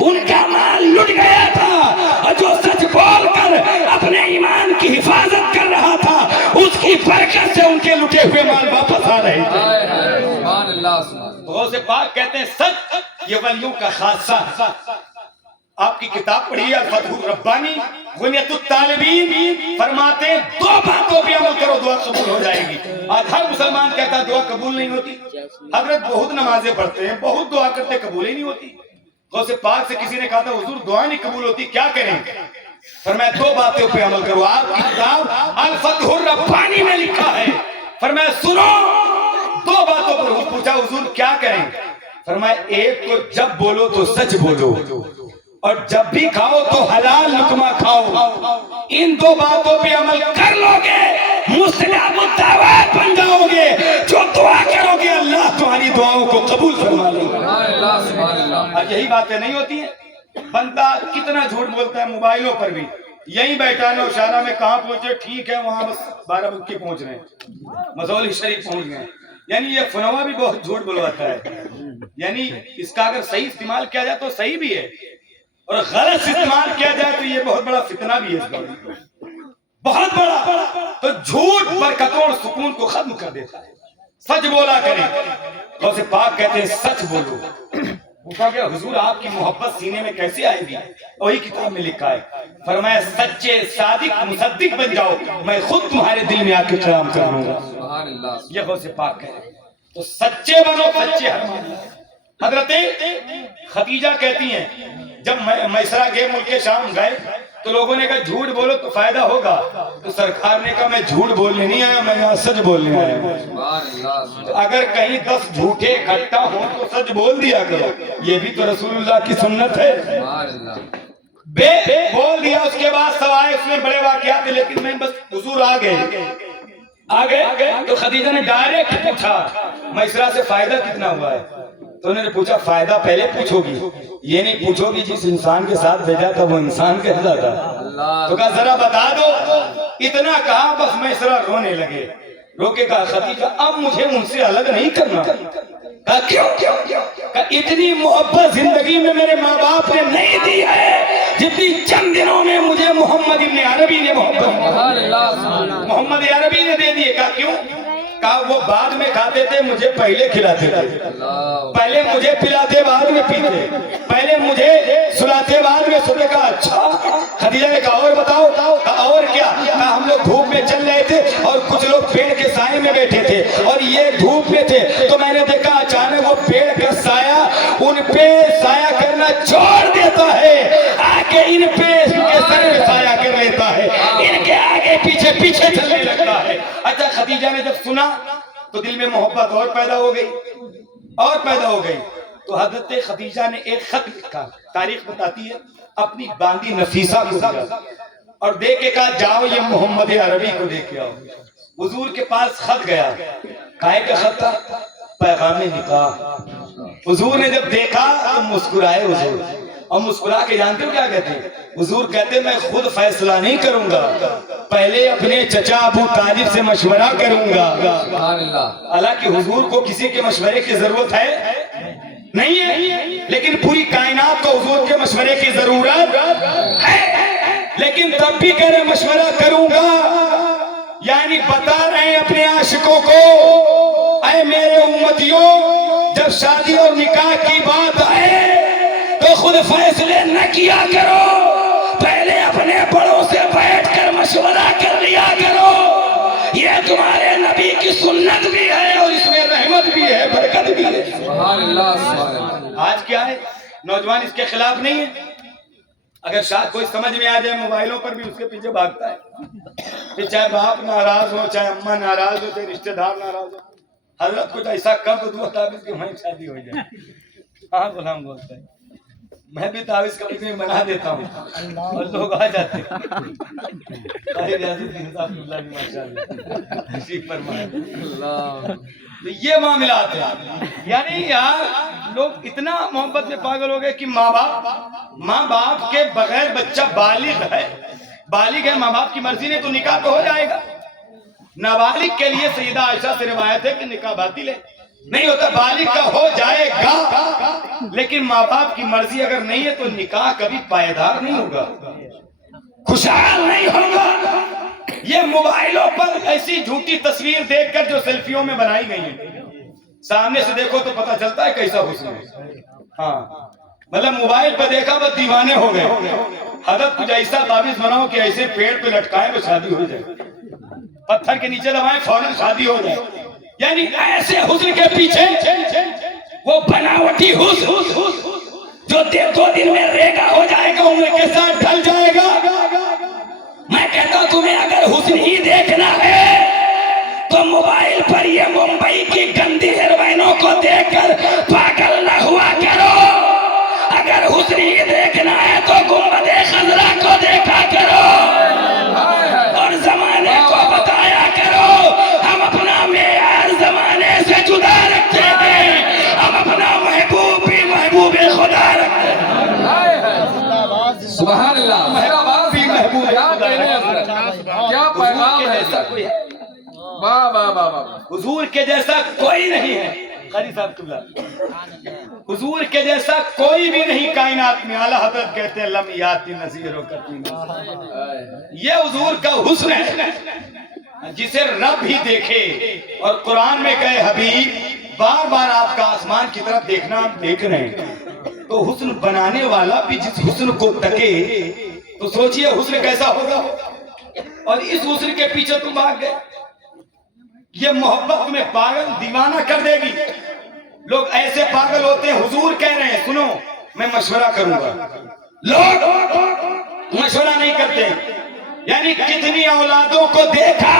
ان کا مال لٹ گیا تھا، اور جو سچ بول کر اپنے ایمان کی حفاظت کر رہا تھا اس کی برکت سے ان کے لٹے ہوئے مال واپس آ رہے تھے۔ سبحان اللہ سبحان اللہ۔ غوث پاک کہتے ہیں سچ یہ ولیوں کا خاصہ ہے۔ آپ کی کتاب پڑھیے الفتح الربانی غنیت الطالبین، فرماتے ہیں دو باتوں پہ عمل کرو دعا قبول ہو جائے گی۔ آج ہر مسلمان کہتا ہے دعا قبول نہیں ہوتی، حضرت بہت نمازیں پڑھتے ہیں، بہت دعا کرتے، قبول ہی نہیں ہوتی۔ غوث پاک سے کسی نے کہا تھا حضور دعا نہیں قبول ہوتی، کیا کریں؟ فرمایا دو باتوں پہ عمل کرو۔ آپ کی کتاب الفتح الربانی میں لکھا ہے، فرمایا سنو دو باتوں پر۔ پوچھا حضور کیا کریں؟ فرمایا ایک تو جب بولو تو سچ بولو، اور جب بھی کھاؤ تو حلال لقمہ کھاؤ۔ ان دو باتوں پہ عمل کر لو گے مستجاب الدعوات بن جاؤ گے۔ جو دعا کرو گے اللہ تمہاری دعاؤں کو قبول فرما لے گا۔ سبحان اللہ سبحان اللہ۔ اور یہی باتیں نہیں ہوتی ہیں، بندہ کتنا جھوٹ بولتا ہے موبائلوں پر بھی، یہی بیٹھا ہے اشارہ میں کہاں پہنچے، ٹھیک ہے وہاں بس 12 بج کے پہنچ رہے ہیں، مزول شریف پہنچ گئے۔ یعنی یہ فنوا بھی بہت جھوٹ بلواتا ہے، یعنی اس کا اگر صحیح استعمال کیا جائے تو صحیح بھی ہے، اور غلط استعمال کیا جائے تو یہ بہت بڑا فتنہ بھی ہے، اس کا بہت بڑا۔ تو جھوٹ برکتوں اور سکون کو ختم کر دیتا ہے۔ سچ بولا کریں۔ غوث پاک کہتے ہیں سچ بولو۔ پوچھا گیا حضور آپ کی محبت سینے میں کیسے آئے گی؟ وہی کتاب میں لکھا ہے، فرمایا سچے صادق مصدق بن جاؤ، میں خود تمہارے دل میں آ کے قیام کر لوں گا۔ سبحان اللہ۔ یہ غوث پاک ہے۔ تو سچے بنو، سچے ہر۔ حضرت خدیجہ کہتی ہیں جب میسرہ گئے ملک شام گئے تو لوگوں نے کہا جھوٹ بولو تو فائدہ ہوگا، تو سرکار نے کہا میں جھوٹ بولنے نہیں آیا، میں یہاں سچ بولنے آیا ہوں۔ سبحان اللہ۔ تو اگر کہیں 10 جھوٹے اکٹھا ہوں تو سچ بول دیا کرو، یہ بھی تو رسول اللہ کی سنت ہے۔ سبحان اللہ۔ بے بول دیا، اس کے بعد سوائے اس میں بڑے واقعات ہیں، لیکن میں بس حضور آ گئے تو خدیجہ نے ڈائریکٹ پوچھا میسرہ سے فائدہ کتنا ہوا ہے؟ تو انہوں نے پوچھا فائدہ پہلے پوچھو گی، یہ نہیں پوچھو گی جس انسان کے ساتھ بھیجا تھا وہ انسان کہتا تھا۔ تو کہا ذرا بتا دو۔ اتنا کہا بس میسرہ رونے لگے، رو کے کہا خدیجہ اب مجھے ان سے الگ نہیں کرنا۔ کہا کیوں؟ کہا اتنی محبت زندگی میں میرے ماں باپ نے نہیں دی ہے جتنی چند دنوں میں مجھے محمد ابن عربی نے سبحان اللہ۔ محمد عربی نے دے دیے۔ کہا کیوں؟ کہا وہ بعد میں کھاتے تھے مجھے پہلے کھلاتے تھے، پہلے مجھے پلاتے بعد میں پیتے، پہلے مجھے سلاتے بعد میں سوتے۔ کہا اچھا۔ خدیجہ نے کہا اور بتاؤ؟ کہا اور کیا؟ کہا ہم لوگ دھوپ میں چل رہے تھے اور کچھ لوگ پیڑ کے سائے میں بیٹھے تھے اور یہ دھوپ میں تھے، تو میں نے دیکھا اچانک وہ پیڑ کا سایہ ان پہ سایہ کرنا چھوڑ دیتا ہے، آگے ان پہ کے سر میں سایہ کر لیتا ہے، ان کے آگے پیچھے پیچھے چلنے لگتا ہے۔ اچھا خدیجہ نے جب سنا تو دل میں محبت اور پیدا ہو گئی، تو حضرت خدیجہ نے ایک خط لکھا، تاریخ بتاتی ہے، اپنی باندی نفیسہ کو دیا اور دے کے کہا جاؤ یہ محمد عربی کو لے کے آؤ۔ حضور کے پاس خط گیا، کائے کا خط تھا؟ پیغام نکاح۔ حضور نے جب دیکھا تو مسکرائے حضور، اور مسکرا کے جانتے ہو کیا کہتے ہیں؟ حضور کہتے ہیں میں خود فیصلہ نہیں کروں گا، پہلے اپنے چچا ابو طالب سے مشورہ کروں گا۔ سبحان اللہ۔ حالانکہ حضور کو کسی کے مشورے کی ضرورت ہے نہیں ہے، لیکن پوری کائنات کو حضور کے مشورے کی ضرورت ہے، لیکن تب بھی کہہ رہے مشورہ کروں گا، یعنی بتا رہے ہیں اپنے عاشقوں کو اے میرے امتیوں جب شادی اور نکاح کی بات آئے تو خود فیصلے نہ کیا کرو، پہلے اپنے بڑوں سے بیٹھ کر مشورہ کر لیا کرو، یہ تمہارے نبی کی سنت بھی ہے اور اس میں رحمت بھی ہے، برکت بھی ہے۔ سبحان اللہ سبحان اللہ۔ آج کیا ہے نوجوان اس کے خلاف نہیں ہے، اگر شاید کوئی سمجھ میں آ جائے موبائلوں پر بھی اس کے پیچھے بھاگتا ہے، کہ چاہے باپ ناراض ہو، چاہے اماں ناراض ہو، چاہے رشتہ دار ناراض ہو، حضرت کچھ ایسا کر تو دو تعویذ کی ہماری شادی ہو جائے۔ ہاں غلام بولتا ہے میں بھی تعویذ کبھی کبھی بنا دیتا ہوں اور لوگ آ جاتے ہیں۔ تو یہ معاملات ہیں، یعنی یار لوگ اتنا محبت میں پاگل ہو گئے کہ ماں باپ کے بغیر بچہ بالغ ہے ماں باپ کی مرضی نے تو نکاح تو ہو جائے گا۔ نابالغ کے لیے سیدہ عائشہ سے روایت ہے کہ نکاح باطل ہے، نہیں ہوتا. بالغ کا ہو جائے گا لیکن ماں باپ کی مرضی اگر نہیں ہے تو نکاح کبھی پائیدار نہیں ہوگا, خوشحال نہیں ہوگا. یہ موبائلوں پر ایسی جھوٹی تصویر دیکھ کر جو سیلفیوں میں بنائی گئی ہیں, سامنے سے دیکھو تو پتہ چلتا ہے کیسا حسن ہے. ہاں مطلب موبائل پہ دیکھا بس دیوانے ہو گئے. حضرت کچھ ایسا تعویذ بناؤ کہ ایسے پیڑ پہ لٹکائے تو شادی ہو جائے, پتھر کے نیچے دبائیں فوراً شادی ہو جائے. یعنی ایسے حسن کے پیچھے وہ بناوٹی حسن جو 2 دن میں ریگا ہو جائے گا, عمر کے ساتھ ڈھل جائے گا. میں کہتا ہوں تمہیں اگر حسن ہی دیکھنا ہے تو موبائل پر یہ ممبئی کی گندی ہیروئنوں کو دیکھ کر پاگل نہ ہوا کرو. اگر حسن ہی دیکھنا ہے تو گنبد خضرا کو دیکھا کرو اور زمانے کو بتایا کرو. ہم اپنا معیار زمانے سے جدا رکھتے ہیں, ہم اپنا محبوب بھی محبوب خدا رکھتے ہیں. سبحان اللہ. میرا باپ بھی محبوب. کیا کہنے ہیں حضرت, کیا پیغام ہے سر. واہ واہ واہ واہ. حضور کے جیسا کوئی نہیں ہے. قاری صاحب قبلہ, حضور کے جیسا کوئی بھی نہیں کائنات میں. اعلیٰ حضرت کہتے ہیں لم یاتی نظیر و کتیم. یہ حضور کا حسن ہے جسے رب ہی دیکھے. اور قرآن میں کہے حبیب بار بار آپ کا آسمان کی طرف دیکھنا ہم دیکھ رہے ہیں. تو حسن بنانے والا بھی جس حسن کو تکے تو سوچئے حسن کیسا ہوگا. اور اس حسن کے پیچھے تم بھاگ گئے. یہ محبت میں پاگل دیوانہ کر دے گی. لوگ ایسے پاگل ہوتے ہیں, حضور کہہ رہے ہیں سنو میں مشورہ کروں گا. لوگ مشورہ نہیں کرتے. یعنی کتنی اولادوں کو دیکھا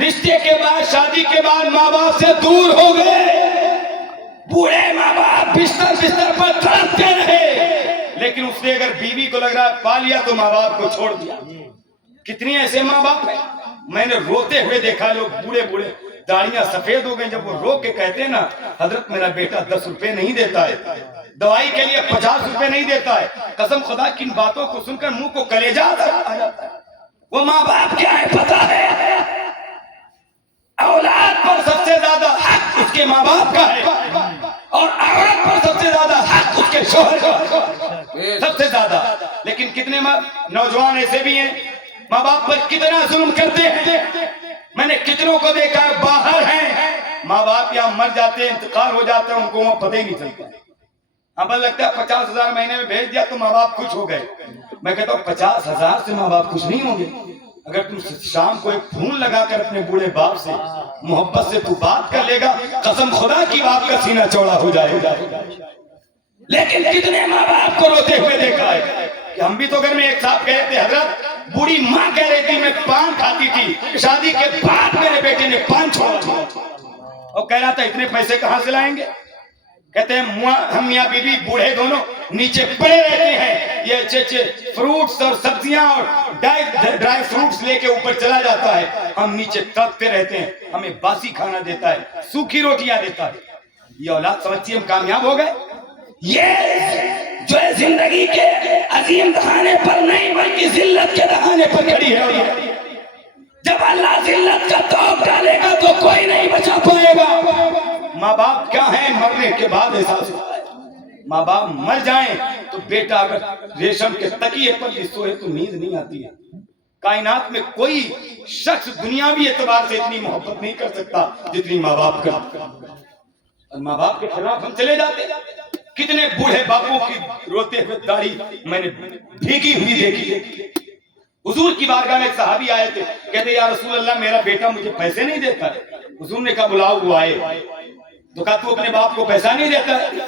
رشتے کے بعد شادی کے بعد ماں باپ سے دور ہو گئے. بوڑھے ماں باپ بستر پر تڑپتے رہے لیکن اس نے اگر بیوی کو لگ رہا پا لیا تو ماں باپ کو چھوڑ دیا. کتنی ایسے ماں باپ ہیں میں نے روتے ہوئے دیکھا. لوگ بوڑھے داڑیاں سفید ہو گئیں, جب وہ رو کے کہتے ہیں نا حضرت میرا بیٹا 10 روپے نہیں دیتا ہے, دوائی کے لیے 50 روپے نہیں دیتا ہے. قسم خدا کی ان باتوں کو سن کر منہ کو کلیجہ آ جاتا ہے. وہ ماں باپ کیا ہے پتا ہے, اولاد پر سب سے زیادہ حق اس کے ماں باپ کا ہے اور عورت پر سب سے زیادہ حق اس کے شوہر کا ہے, سب سے زیادہ. لیکن کتنے نوجوان ایسے بھی ہیں ماں باپ پر کتنا ظلم کرتے ہیں. میں نے کتنوں کو دیکھا ہے باہر ہیں, ماں باپ یہاں مر جاتے ہیں, انتقال ہو جاتے ہیں, ان کو وہاں پتہ ہی نہیں چلتا. ہمیں لگتا ہے 50,000 مہینے میں بھیج دیا تو ماں باپ خوش ہو گئے. میں کہتا ہوں 50,000 سے ماں باپ خوش نہیں ہوں گے. اگر تم شام کو ایک فون لگا کر اپنے بوڑھے باپ سے محبت سے تو بات کر لے گا, قسم خدا کی باپ کا سینہ چوڑا ہو جائے گا. لیکن کتنے ماں باپ کو روتے ہوئے دیکھا ہے کہ ہم بھی تو گھر میں ایک صاحب کہہ رہے تھے حضرت بوڑھی ماں کہہ رہی تھی میں پان کھاتی تھی, شادی کے بعد میرے بیٹے نے پان چھوڑا اور کہہ رہا تھا اتنے پیسے کہاں سے لائیں گے. کہتے ہیں ہم میاں بیوی بوڑھے دونوں نیچے پڑے رہتے ہیں, یہ اچھے فروٹس اور سبزیاں اور ڈرائی فروٹس لے کے اوپر چلا جاتا ہے, ہم نیچے تڑپتے رہتے ہیں, ہمیں باسی کھانا دیتا ہے, سوکھی روٹیاں دیتا ہے. یہ اولاد سمجھتی ہے ہم کامیاب ہو گئے. یہ جو ہے زندگی کے عظیم دہانے پر نہیں بلکہ ذلت کے دہانے پر کھڑی ہے. جب اللہ ذلت کا توق ڈالے گا تو کوئی نہیں بچا پائے گا. ماں باپ کیا ہیں مرنے کے بعد احساس ہوتا ہے. ماں باپ مر جائیں تو بیٹا اگر ریشم کے تکیے پر بھی سوئے تو نیند نہیں آتی ہے. کائنات میں کوئی شخص دنیاوی اعتبار سے اتنی محبت نہیں کر سکتا جتنی ماں باپ کا. اور ماں باپ کے خلاف ہم چلے جاتے. کتنے بوڑھے باپوں کی روتے ہوئے داڑھی میں نے بھیگی ہوئی دیکھی. حضور کی بارگاہ میں ایک صحابی آئے تھے, کہتے یا رسول اللہ میرا بیٹا مجھے پیسے نہیں دیتا ہے. حضور نے کہا بلاؤ. وہ آئے تو کہا تو اپنے باپ کو پیسہ نہیں دیتا ہے.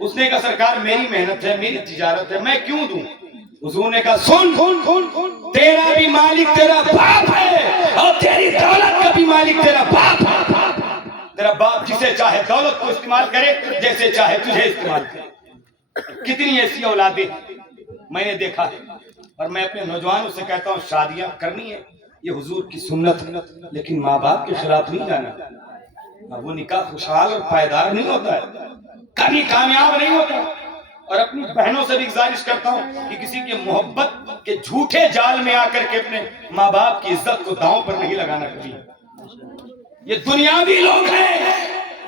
اس نے کہا سرکار میری محنت ہے, میری تجارت ہے, میں کیوں دوں. حضور نے کہا سن, تیرا بھی مالک تیرا باپ ہے اور تیری دولت کا بھی مالک تیرا باپ ہے. تیرا باپ جسے چاہے دولت کو استعمال کرے, جیسے چاہے تجھے استعمال کرے. کتنی ایسی اولادیں میں نے دیکھا ہے. اور میں اپنے نوجوانوں سے کہتا ہوں شادیاں کرنی ہے یہ حضور کی سنت, لیکن ماں باپ کے خلاف نہیں جانا. وہ نکاح خوشحال اور پائیدار نہیں ہوتا ہے, کبھی کامیاب نہیں ہوتا. اور اپنی بہنوں سے بھی گزارش کرتا ہوں کہ کسی کے محبت کے جھوٹے جال میں آ کر کے اپنے ماں باپ کی عزت کو داؤں پر نہیں لگانا. کبھی یہ دنیاوی لوگ ہیں,